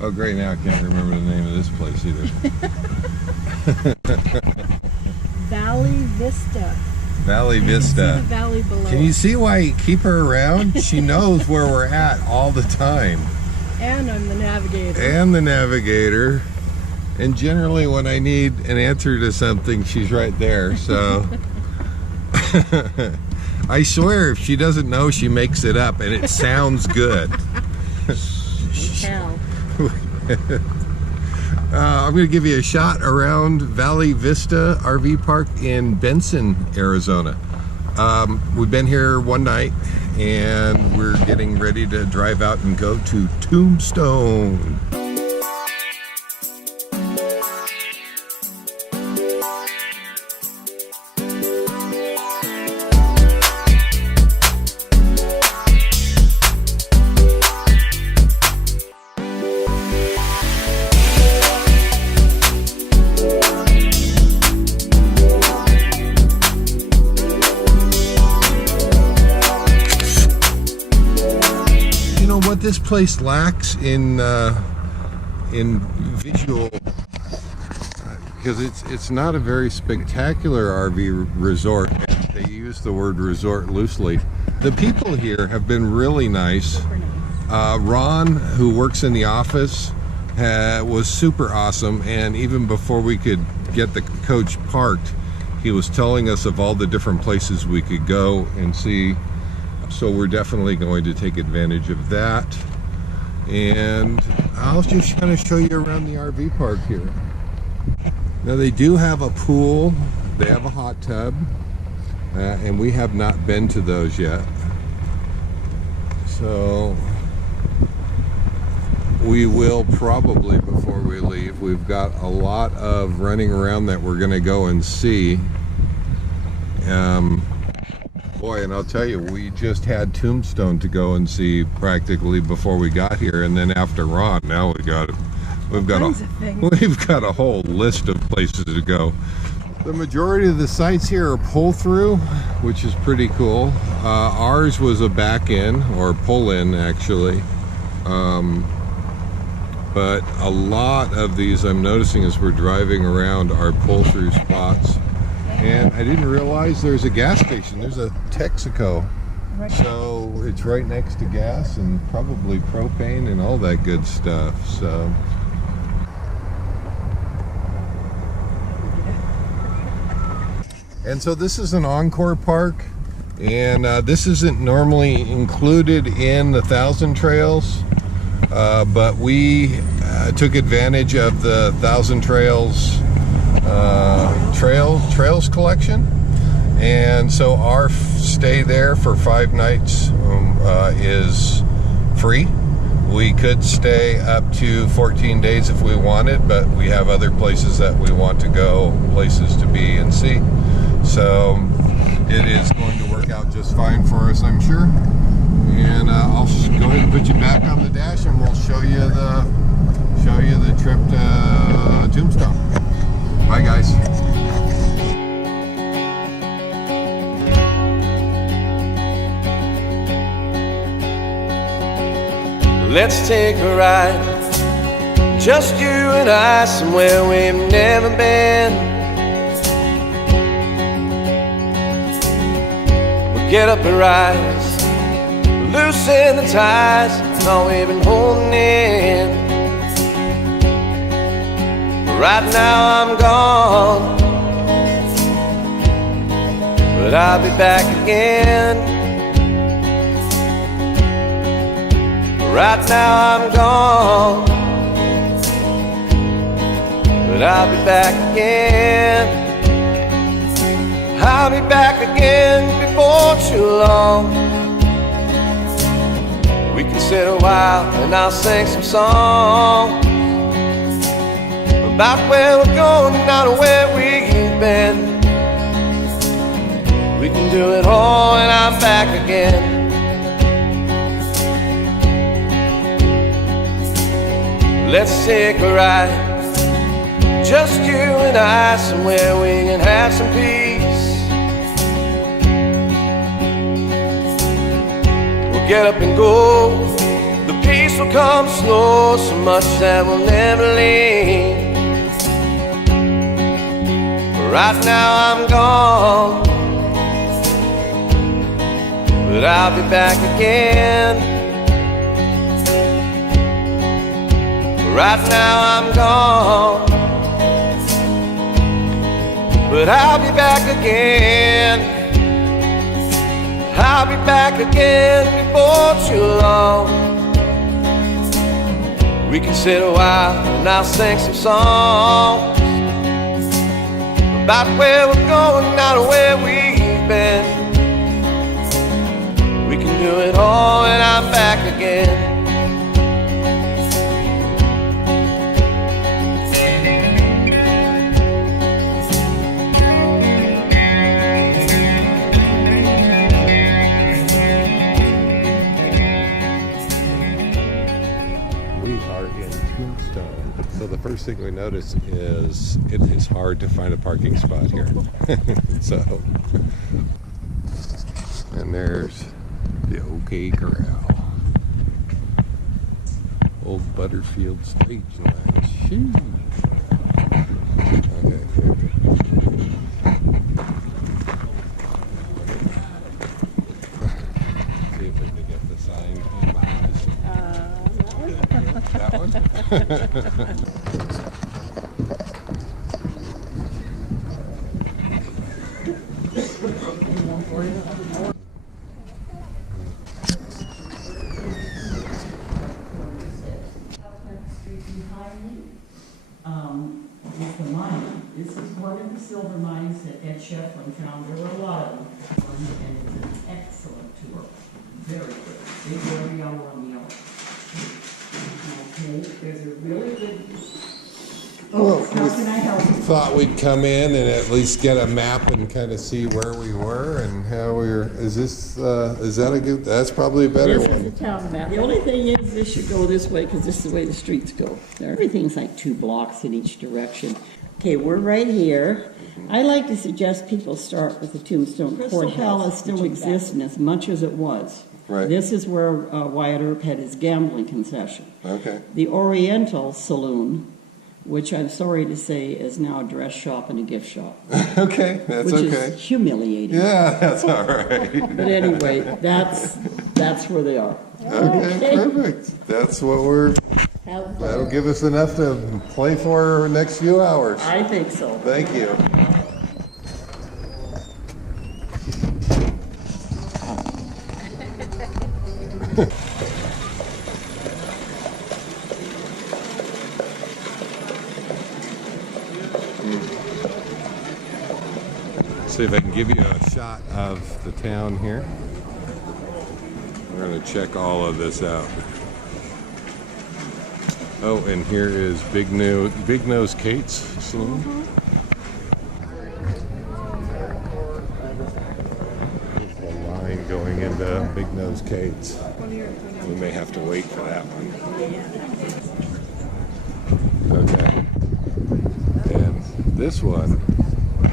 Oh great, now I can't remember the name of this place either. Valley Vista. Valley Vista. You can see the valley below. Can you see why I keep her around? She knows where we're at all the time. And I'm the navigator. And the navigator. And generally when I need an answer to something, she's right there, so. I swear if she doesn't know, she makes it up and it sounds good. I'm going to give you a shot around Valley Vista RV Park in Benson, Arizona. We've been here one night and we're getting ready to drive out and go to Tombstone. What this place lacks in visual, because it's not a very spectacular RV resort. They use the word resort loosely. The people here have been really nice. Ron, who works in the office, was super awesome, and even before we could get the coach parked, he was telling us of all the different places we could go and see. So we're definitely going to take advantage of that. And I'll just kind of show you around the RV park here. Now they do have a pool, they have a hot tub, and we have not been to those yet. So we will probably before we leave. We've got a lot of running around that we're going to go and see. Boy, and I'll tell you, we just had Tombstone to go and see practically before we got here, and then after Ron, now we've got a whole list of places to go. The majority of the sites here are pull-through, which is pretty cool. Ours was a back-in, or pull-in actually. But a lot of these I'm noticing as we're driving around are pull-through spots. And I didn't realize there's a gas station. There's a Texaco. Right. So it's right next to gas and probably propane and all that good stuff. So and so this is an Encore park, and this isn't normally included in the 1,000 Trails, but we took advantage of the 1,000 Trails Trails collection, and so our stay there for 5 nights is free. We could stay up to 14 days if we wanted, but we have other places that we want to go, places to be and see. So it is going to work out just fine for us, I'm sure. And I'll go ahead and put you back on the dash, and we'll show you the trip to Tombstone. Bye, guys. Let's take a ride, just you and I, somewhere we've never been. We'll get up and rise, loosen the ties, and all we've been holding in. Right now I'm gone, but I'll be back again. Right now I'm gone, but I'll be back again. I'll be back again before too long. We can sit a while and I'll sing some songs about where we're going, not where we've been. We can do it all and I'm back again. Let's take a ride, just you and I, somewhere we can have some peace. We'll get up and go the peaceful peace will come slow, so much that we'll never leave. But right now I'm gone, but I'll be back again. But right now I'm gone, but I'll be back again. I'll be back again before too long. We can sit a while and I'll sing some songs about where we're going, not where we've been. We can do it all and I'm back again. Tombstone. So the first thing we notice is it is hard to find a parking spot here. So, and there's the OK Corral. Old Butterfield stage line. Shoo. Okay. See if we can get the sign in my eyes. That one? Is the mine. This is one of the silver mines that Ed Shefflin found. There were a lot of them, and it's an excellent tour. Very good. Big area on the Okay, there's a really good. Well, How can I help you? thought we'd come in and at least get a map and kind of see where we were and how we were. Is that a good? That's probably a better This one. is the town map. The only thing is, this should go this way because this is the way the streets go. Everything's like 2 blocks in each direction. Okay, we're right here. I like to suggest people start with the Tombstone Courthouse. Still exists, and as much as it was. Right. This is where Wyatt Earp had his gambling concession. Okay. The Oriental Saloon, which I'm sorry to say is now a dress shop and a gift shop. Okay, that's which okay. is humiliating. Yeah, that's all right. But anyway, that's where they are. Okay, perfect. That's what we're. That'll give us enough to play for the next few hours. I think so. Thank you. See if I can give you a shot of the town here. We're going to check all of this out. Oh, and here is Big Nose Kate's Saloon. There's the line going into Big Nose Kate's. We may have to wait for that one. Okay. And this one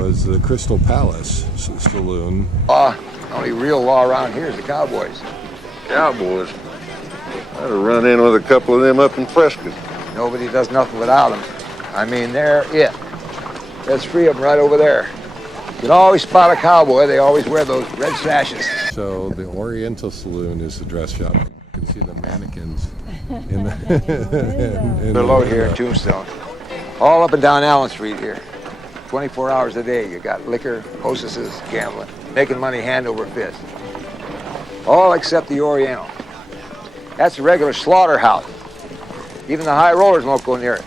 was the Crystal Palace Saloon. Only real law around here is the Cowboys. Cowboys. I'd have run in with a couple of them up in Fresco. Nobody does nothing without them. I mean, they're it. There's 3 of them right over there. You can always spot a cowboy. They always wear those red sashes. So the Oriental Saloon is the dress shop. You can see the mannequins in the in They're the loaded here in window. Tombstone. All up and down Allen Street here. 24 hours a day. You got liquor, hostesses, gambling, making money hand over fist. All except the Oriental. That's a regular slaughterhouse. Even the high rollers won't go near it.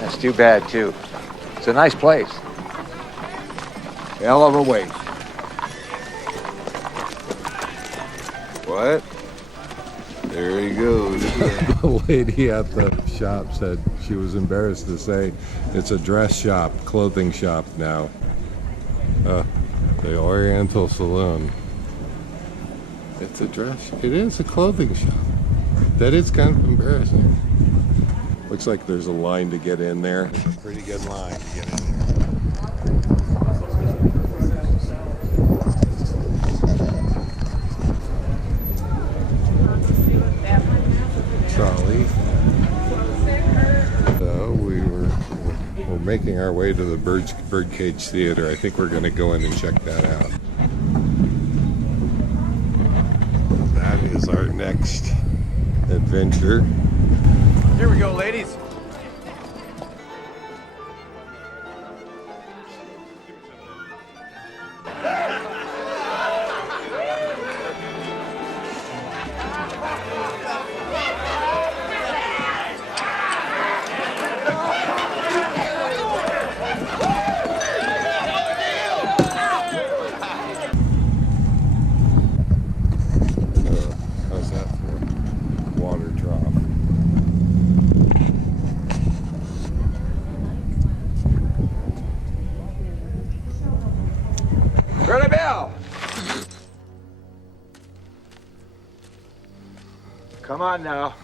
That's too bad, too. It's a nice place. Hell of a waste. What? There he goes. The lady at the shop said she was embarrassed to say it's a dress shop, clothing shop now. The Oriental Saloon. It's a dress. It is a clothing shop. That is kind of embarrassing. Looks like there's a line to get in there. It's a pretty good line to get in there. making our way to the Birdcage Theater. I think we're going to go in and check that out. That is our next adventure. Here we go, ladies. How's that for water drop? Curly Bill! Come on now.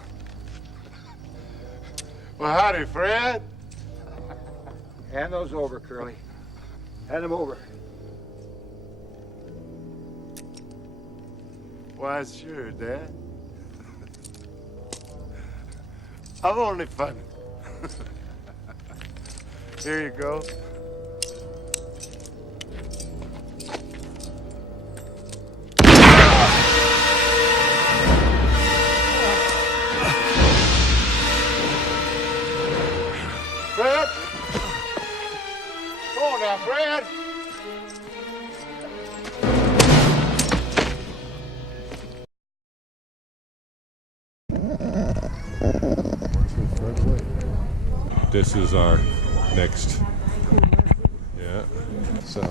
Well, howdy, Fred. Hand those over, Curly. Hand them over. Why, sure, Dad. I'm only funny. Here you go. Fred! Come on now, Fred! This is our next, yeah. So,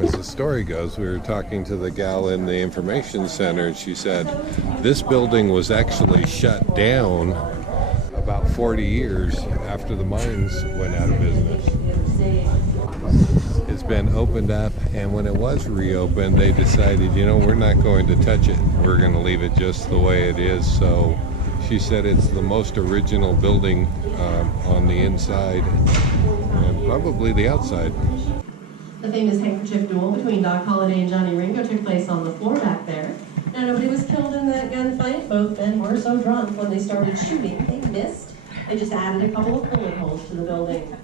as the story goes, we were talking to the gal in the information center, and she said this building was actually shut down about 40 years after the mines went out of business. It's been opened up, and when it was reopened, they decided, you know, we're not going to touch it. We're going to leave it just the way it is. So she said it's the most original building on the inside and probably the outside. The famous handkerchief duel between Doc Holliday and Johnny Ringo took place on the floor back there. Now, nobody was killed in that gunfight. Both men were so drunk when they started shooting, they missed. They just added a couple of bullet holes to the building.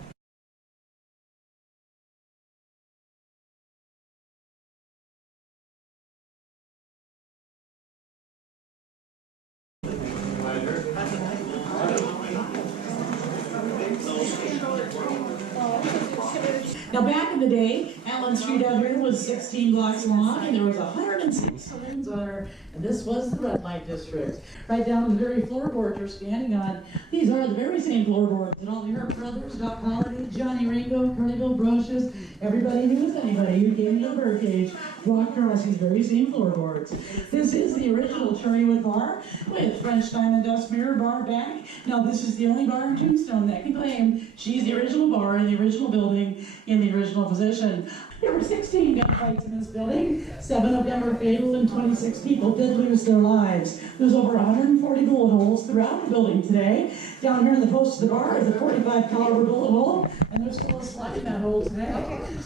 Now, back in the day, Allen Street out here was 16 blocks long, and there was 106 saloons on her, and this was the red light district. Right down to the very floorboards you're standing on. These are the very same floorboards that all the Herb brothers, Doc Holliday, Johnny Ringo, Carnival Brocious, everybody who was anybody who came to the Birdcage walked across these very same floorboards. This is the original Cherrywood Bar with French Diamond Dust Mirror Bar back. Now, this is the only bar in Tombstone that can claim she's the original bar in the original building in the original position. There were 16 gunfights in this building. 7 of them were fatal and 26 people did lose their lives. There's over 140 bullet holes throughout the building today. Down here in the post of the bar is a 45 caliber bullet hole, and there's still a slide in that hole today.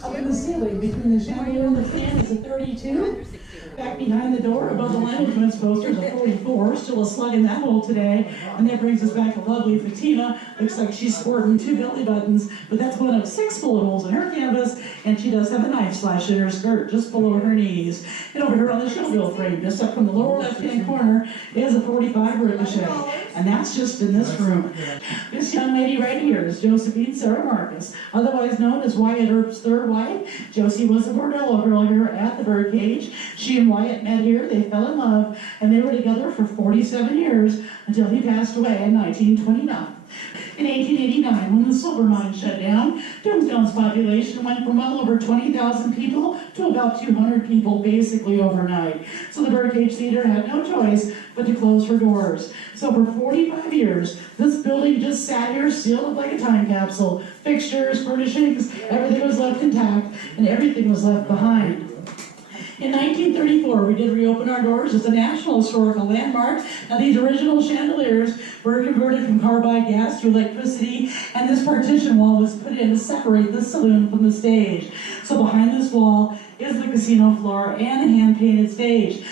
Up in the ceiling between the chandelier and the fan is a 32. Back behind the door, above the Language poster, is a 44, still a slug in that hole today. And that brings us back to lovely Fatima. Looks like she's sporting 2 belly buttons, but that's one of 6 bullet holes in her canvas, and she does have a knife slash in her skirt just below her knees. And over here on the showbill frame, just up from the lower left-hand corner, is a 45 ricochet. And that's just in this room. This young lady right here is Josephine Sarah Marcus, otherwise known as Wyatt Earp's third wife. Josie was a bordello girl here at the Birdcage. She and Wyatt met here, they fell in love, and they were together for 47 years until he passed away in 1929. In 1889, when the silver mine shut down, Tombstone's population went from well over 20,000 people to about 200 people basically overnight. So the Birdcage Theater had no choice but to close her doors. So for 45 years, this building just sat here sealed up like a time capsule. Fixtures, furnishings, everything was left intact, and everything was left behind. In 1934, we did reopen our doors as a National Historical Landmark. Now, these original chandeliers were converted from carbide gas to electricity, and this partition wall was put in to separate the saloon from the stage. So behind this wall is the casino floor and a hand-painted stage.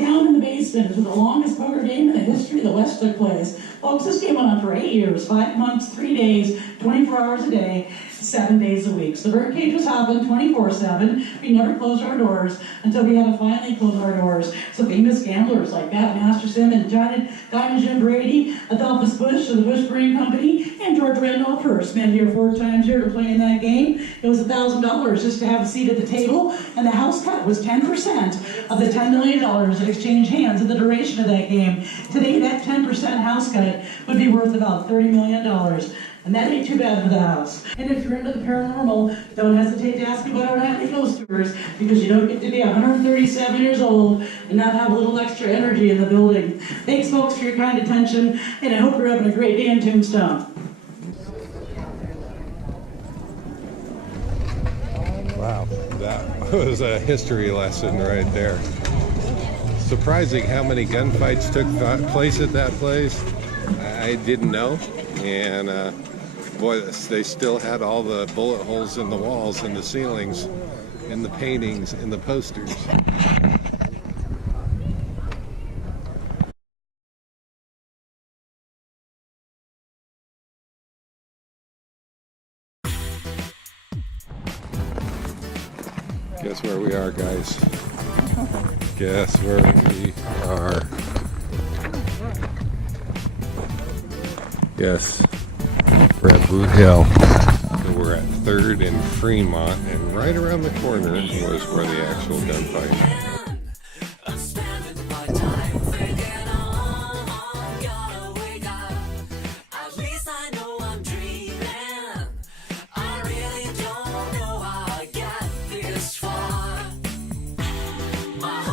down in the basement for the longest poker game in the history of the West took place. Folks, this game went on for 8 years, 5 months, 3 days, 24 hours a day, 7 days a week. So the birdcage was hopping 24/7. We never closed our doors until we had to finally close our doors. So famous gamblers like Pat Masterson and Diamond Jim Brady, Adolphus Bush of the Bush Brewing Company, and George Randolph Hearst been here 4 times here to play in that game. It was $1,000 just to have a seat at the table, and the house cut was 10% of the $10 million that exchanged hands in the duration of that game. Today, that 10% house cut would be worth about $30 million. And that ain't too bad for the house. And if you're into the paranormal, don't hesitate to ask about our nightly ghost tours, because you don't get to be 137 years old and not have a little extra energy in the building. Thanks, folks, for your kind attention, and I hope you're having a great day in Tombstone. Wow, that was a history lesson right there. Surprising how many gunfights took place at that place. I didn't know, and boy, they still had all the bullet holes in the walls and the ceilings, in the paintings, in the posters. Guess where we are, guys? Guess where we are? Yes, we're at Boot Hill. So we're at 3rd and Fremont, and right around the corner was where the actual gunfight. My